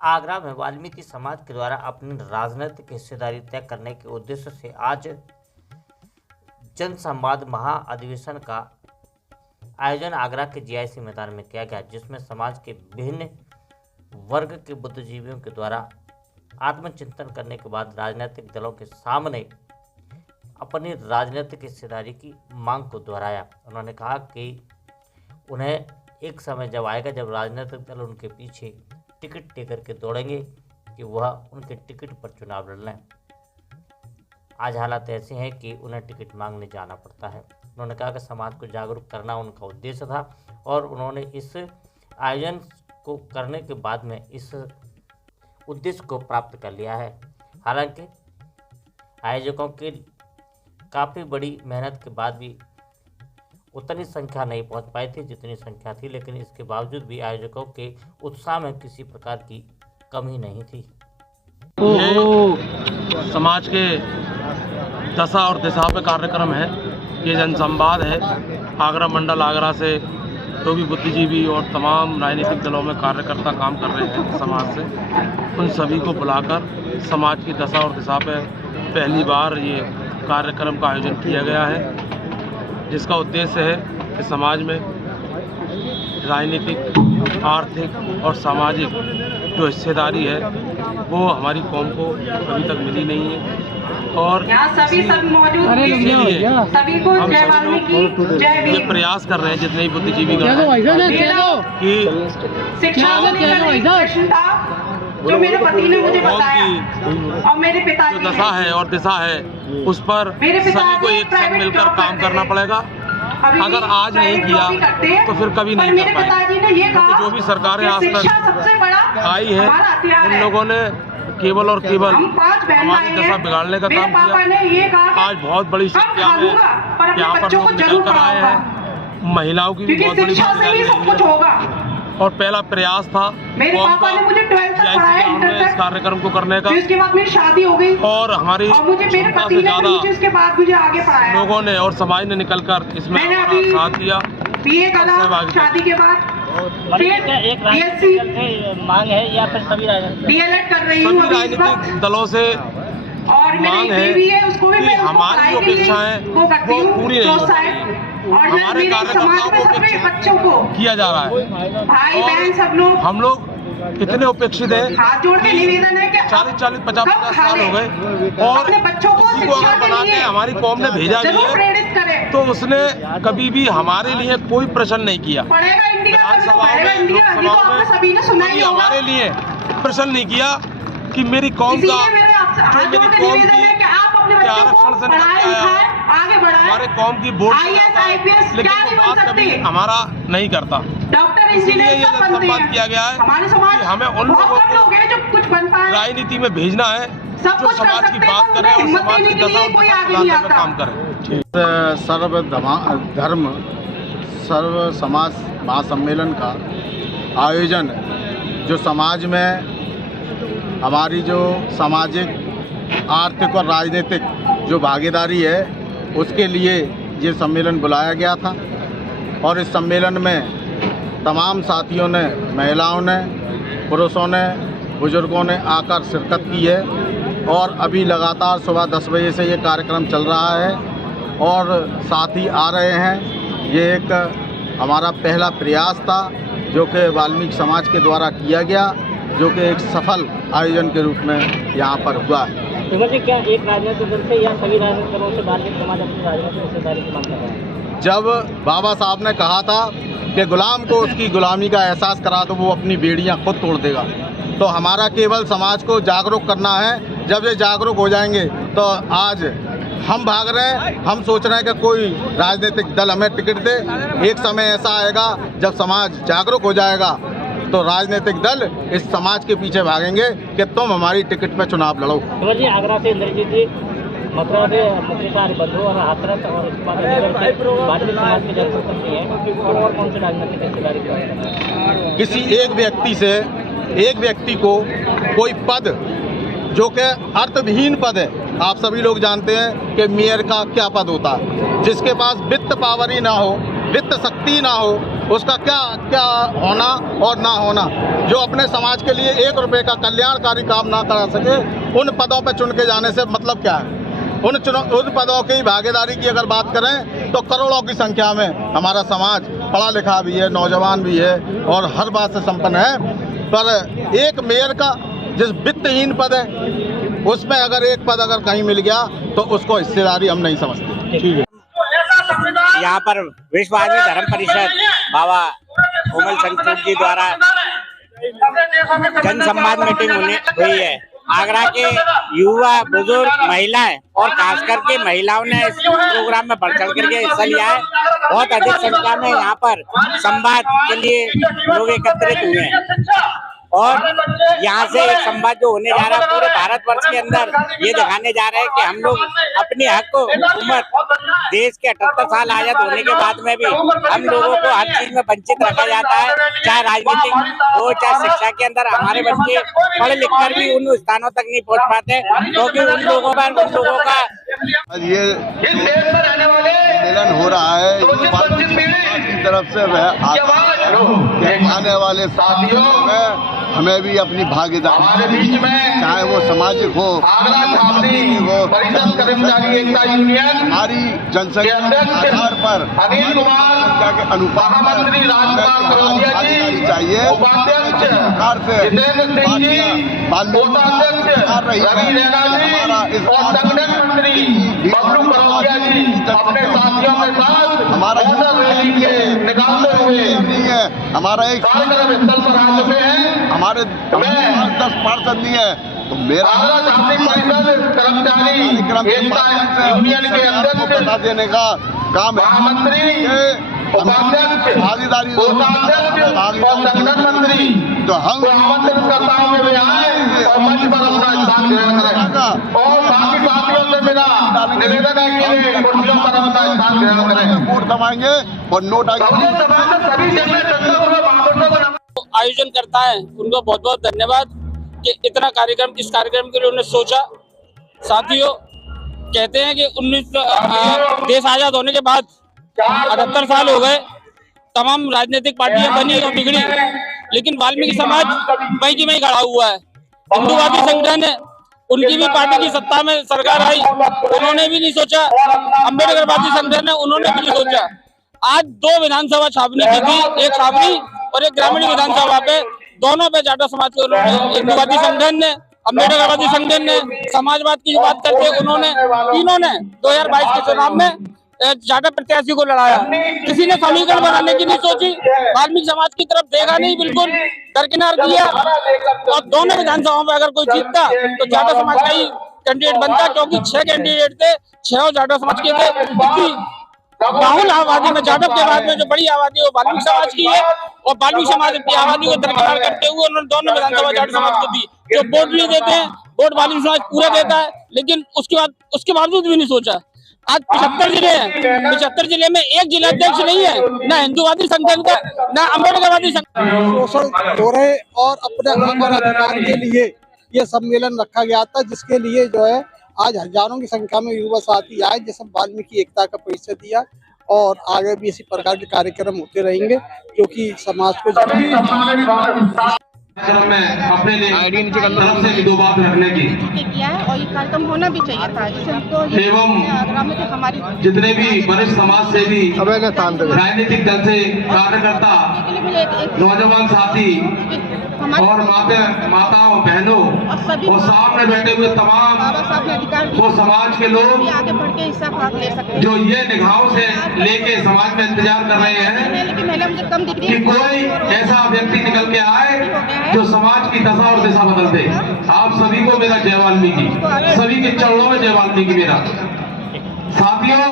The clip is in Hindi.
आगरा में वाल्मीकि समाज के द्वारा अपनी राजनीतिक हिस्सेदारी तय करने के उद्देश्य से आज जन संवाद महाअधिवेशन का आयोजन आगरा के जीआईसी मैदान में किया गया, जिसमें समाज के विभिन्न वर्ग के बुद्धिजीवियों के द्वारा आत्मचिंतन करने के बाद राजनीतिक दलों के सामने अपनी राजनीतिक हिस्सेदारी की मांग को दोहराया। उन्होंने कहा कि उन्हें एक समय जब आएगा जब राजनीतिक दल उनके पीछे टिकट लेकर के दौड़ेंगे कि वह उनके टिकट पर चुनाव लड़ लें। आज हालात ऐसे हैं कि उन्हें टिकट मांगने जाना पड़ता है। उन्होंने कहा कि समाज को जागरूक करना उनका उद्देश्य था और उन्होंने इस आयोजन को करने के बाद में इस उद्देश्य को प्राप्त कर लिया है। हालांकि आयोजकों की काफ़ी बड़ी मेहनत के बाद भी उतनी संख्या नहीं पहुंच पाई थी जितनी संख्या थी, लेकिन इसके बावजूद भी आयोजकों के उत्साह में किसी प्रकार की कमी नहीं थी। ये समाज के दशा और दिशा पे कार्यक्रम है। ये जनसंवाद है। आगरा मंडल आगरा से जो भी बुद्धिजीवी और तमाम राजनीतिक दलों में कार्यकर्ता काम कर रहे हैं समाज से, उन सभी को बुलाकर समाज की दशा और दिशा पे पहली बार ये कार्यक्रम का आयोजन किया गया है, जिसका उद्देश्य है कि समाज में राजनीतिक, आर्थिक और सामाजिक जो हिस्सेदारी है वो हमारी कौम को अभी तक मिली नहीं है और सभी सब मौजूद सभी को हम सभी लोग ये प्रयास कर रहे हैं, जितने ही बुद्धिजीवी कर रहे हैं कि शिक्षा जो मेरे पति ने मुझे बताया और मेरे पिताजी जो दशा है और दिशा है उस पर सभी को एक साथ मिलकर काम करना पड़ेगा। अगर आज नहीं किया तो फिर कभी नहीं कर पाएंगे, क्योंकि जो भी सरकारें आज तक आई है उन लोगों ने केवल और केवल हमारी दशा बिगाड़ने का काम किया। आज बहुत बड़ी संख्या में यहाँ पर लोग निकल कर आए हैं, महिलाओं की भी बहुत बड़ी भागीदारी है और पहला प्रयास था इस कार्यक्रम को करने का। इसके बाद मेरी शादी हो गई और हमारी क्षमता से ज़्यादा लोगों ने और समाज ने निकलकर इसमें अपना साथ दिया। शादी के बाद एक राजनीतिक मांग है या फिर सभी राजनीतिक दलों से मांग है कि हमारी जो अपेक्षाएं वो पूरी नहीं हो रही। हमारे कार्यकर्ताओं को किया जा रहा है भाई बहन सब लोग, हम लोग कितने उपेक्षित हैं। 40-50 साल हो गए और किसी को अगर बना के हमारी कौम ने भेजा भी है तो उसने कभी भी हमारे लिए कोई प्रश्न नहीं किया। विधानसभा में, लोकसभा में कभी हमारे लिए प्रश्न नहीं किया कि मेरी कौम का जो मेरी कौम की आरक्षण से निकल के आया है, हमारे कौम की वोट लेकिन बात कभी हमारा नहीं करता। इसलिए ये संवाद किया गया है कि हमें उन लोगों को राजनीति में भेजना है जो समाज की बात करें और समाज की दशा और दिशा सुधारने पर काम करें। सर्वधर्म सर्व समाज महासम्मेलन का आयोजन जो समाज में हमारी जो सामाजिक, आर्थिक और राजनीतिक जो भागीदारी है उसके लिए ये सम्मेलन बुलाया गया था और इस सम्मेलन में तमाम साथियों ने, महिलाओं ने, पुरुषों ने, बुजुर्गों ने आकर शिरकत की है और अभी लगातार सुबह 10 बजे से ये कार्यक्रम चल रहा है और साथी आ रहे हैं। ये एक हमारा पहला प्रयास था जो कि वाल्मीकि समाज के द्वारा किया गया, जो कि एक सफल आयोजन के रूप में यहाँ पर हुआ है। क्या एक राजनीतिक दल से या सभी राजनीतिक दलों से वाल्मीकि समाज अपनी राजनीतिक हिस्सेदारी की मांग कर रहा है? जब बाबा साहब ने कहा था कि गुलाम को उसकी गुलामी का एहसास करा तो वो अपनी बेड़ियाँ खुद तोड़ देगा, तो हमारा केवल समाज को जागरूक करना है। जब ये जागरूक हो जाएंगे तो आज हम भाग रहे हैं, हम सोच रहे हैं कि कोई राजनीतिक दल हमें टिकट दे। एक समय ऐसा आएगा जब समाज जागरूक हो जाएगा तो राजनीतिक दल इस समाज के पीछे भागेंगे कि तुम हमारी टिकट पे चुनाव लड़ो। आगरा से इंद्रजीत जी, मथुरा से मुख्यमंत्री बंधु और हाथरस और उसके बाद वाल्मीकि समाज के जनप्रतिनिधि हैं, और कौन से राजनीतिक हिस्सेदारी? किसी एक व्यक्ति से, एक व्यक्ति को कोई पद जो कि अर्थविहीन पद है, आप सभी लोग जानते हैं कि मेयर का क्या पद होता है, जिसके पास वित्त पावर ही ना हो, वित्त शक्ति ना हो, उसका क्या क्या होना और ना होना। जो अपने समाज के लिए 1 रुपये का कल्याणकारी काम ना करा सके, उन पदों पर चुन के जाने से मतलब क्या है। उन पदों की भागीदारी की अगर बात करें तो करोड़ों की संख्या में हमारा समाज पढ़ा लिखा भी है, नौजवान भी है और हर बात से संपन्न है। पर एक मेयर का जिस वित्तहीन पद है उसमें अगर एक पद अगर कहीं मिल गया तो उसको हिस्सेदारी हम नहीं समझते। यहाँ पर विश्व आर्य धर्म परिषद बाबा कोमल चंद्र जी द्वारा जन संवाद मीटिंग हुई है। आगरा के युवा, बुजुर्ग, महिलाएं और खास करके महिलाओं ने इस प्रोग्राम में बढ़ चढ़ करके हिस्सा लिया है। बहुत अधिक संख्या में यहाँ पर संवाद के लिए लोग एकत्रित हुए हैं और यहाँ से एक संवाद जो होने जा रहा है पूरे भारतवर्ष के अंदर ये दिखाने जा रहे हैं कि हम लोग अपने हक को, हुकूमत देश के 78 साल आजाद होने के बाद में भी हम लोगों को हर चीज में वंचित रखा जाता है, चाहे राजनीतिक हो चाहे शिक्षा के अंदर। हमारे बच्चे पढ़ लिख कर भी उन स्थानों तक नहीं पहुँच पाते क्योंकि उन लोगों का ये सम्मेलन हो रहा है की तरफ से। वह आने वाले साथियों में हमें भी अपनी भागीदारी, चाहे वो सामाजिक हो, हमारी जनसंख्या के आधार पर जनसंख्या के अनुपात भागीदारी चाहिए। सरकार से हमारा इस हमारा हमारा एक हमारे 10% नहीं है तो मेरा कार्यक्रम के बता देने का काम है। भागीदारी तो हम वोट दबाएंगे और नोट आयोजन करता है उनको बहुत बहुत धन्यवाद कि इतना कार्यक्रम, इस कार्यक्रम के लिए उन्होंने सोचा। साथियों, कहते हैं कि 19 देश आजाद होने के बाद 78 साल हो गए, तमाम राजनीतिक पार्टियां बनी और बिगड़ी, लेकिन वाल्मीकि समाज वहीं की वहीं खड़ा हुआ है। हिंदूवादी संगठन है, उनकी भी पार्टी की सत्ता में सरकार आई, उन्होंने भी नहीं सोचा। अम्बेडकरवादी संगठन है, उन्होंने भी नहीं सोचा। आज 2 विधानसभा छावनी की थी, एक छावनी और एक ग्रामीण विधानसभा पे, दोनों पे जाटो समाज के हिंदूवादी संगठन ने, अम्बेडकरवादी संगठन ने, समाजवाद की बात करते उन्होंने, तीनों ने 2022 के चुनाव में जाटो प्रत्याशी को लड़ाया। किसी ने समीकरण बनाने की नहीं सोची, वाल्मीकि समाज की तरफ देखा नहीं, बिल्कुल दरकिनार किया। और दोनों विधानसभाओं में अगर कोई जीतता तो जाटो समाज का ही कैंडिडेट बनता, क्योंकि 6 कैंडिडेट थे, 6 जाटो समाज के थे। बाहुल आबादी में जाटव के बाद में जो बड़ी आबादी है वो वाल्मीकि समाज की है, और वाल्मीकि समाज की आबादी को दरकिनार करते हुए उन्होंने दोनों विधानसभा जाटव समाज को दी। जो वोट नहीं देते हैं, वोट वाल्मीकि समाज पूरा देता है, लेकिन उसके बावजूद भी नहीं सोचा। आज 75 जिले हैं, 75 जिले में एक जिला अध्यक्ष नहीं है, ना हिंदूवादी संगठन का, ना अम्बेडकरवादी संगठन। शोषण हो रहे और अपने हक और अधिकार के लिए ये सम्मेलन रखा गया था, जिसके लिए जो है आज हजारों की संख्या में युवा साथी आए, जिसमें वाल्मीकि एकता का परिचय दिया। और आगे भी इसी प्रकार के कार्यक्रम होते रहेंगे, जो कि समाज को अपने लिए तरफ से भी 2 बात रखने की किया है और ये कार्यक्रम होना भी चाहिए था। एवं जितने भी वरिष्ठ समाज सेवी, राजनीतिक दल से कार्यकर्ता, नौजवान साथी और माताओं, बहनों और सामने बैठे हुए तमाम वो समाज के लोग आगे बढ़ के हिस्सा भाग ले सकते हैं, जो ये निगाहों से लेके समाज में इंतजार कर रहे हैं कि कोई ऐसा व्यक्ति निकल के आए जो समाज की दशा और दिशा बदल दे। आप सभी को मेरा जय वाल्मीकि, सभी के चरणों में जय वाल्मीकि मेरा। साथियों,